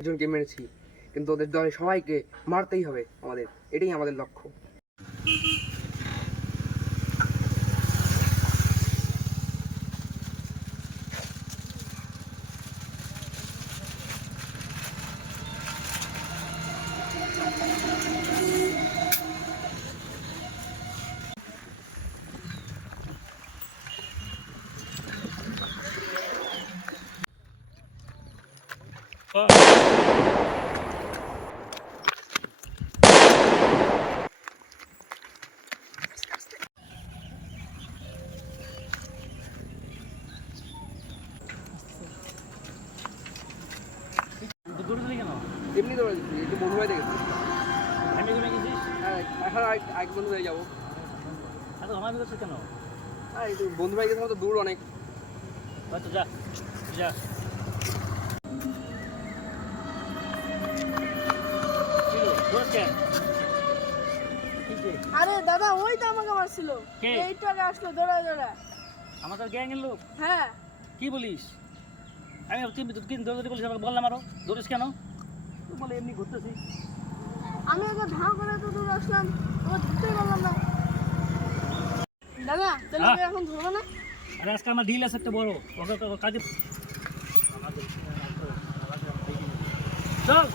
একজনকে মেরেছি, কিন্তু ওদের দলে সবাইকে মারতেই হবে আমাদের, এটাই আমাদের লক্ষ্য। এমনি দৌড়াচ্ছি, একটু বন্ধু ভাই দেখেছি। হ্যাঁ, এখন এক বন্ধু ভাই যাবো। কেন? হ্যাঁ, একটু বন্ধু ভাই গেছে, তো দূর অনেক। আচ্ছা, যা যা। আরে দাদা, ওই তো আমাকে মারছিল। এইটু আগে আসলো দৌড়া দৌড়া। আমাদের গ্যাং এর লোক? হ্যাঁ। কি বলিস? আমি দৌড়াদৌড়ি বলিস, আমাকে বললাম আরো দৌড়িস কেন? তুই বলে এমনি ঘুরতেছি। আমি আগে ধাও করে তো দৌড়ে আসলাম, ও ধরতেই পারলাম না। দাদা, তাহলে এখন ধরবো না? আরে আজকে আমার ঢিল আছে একটা বড়, ওকে কাজে চল।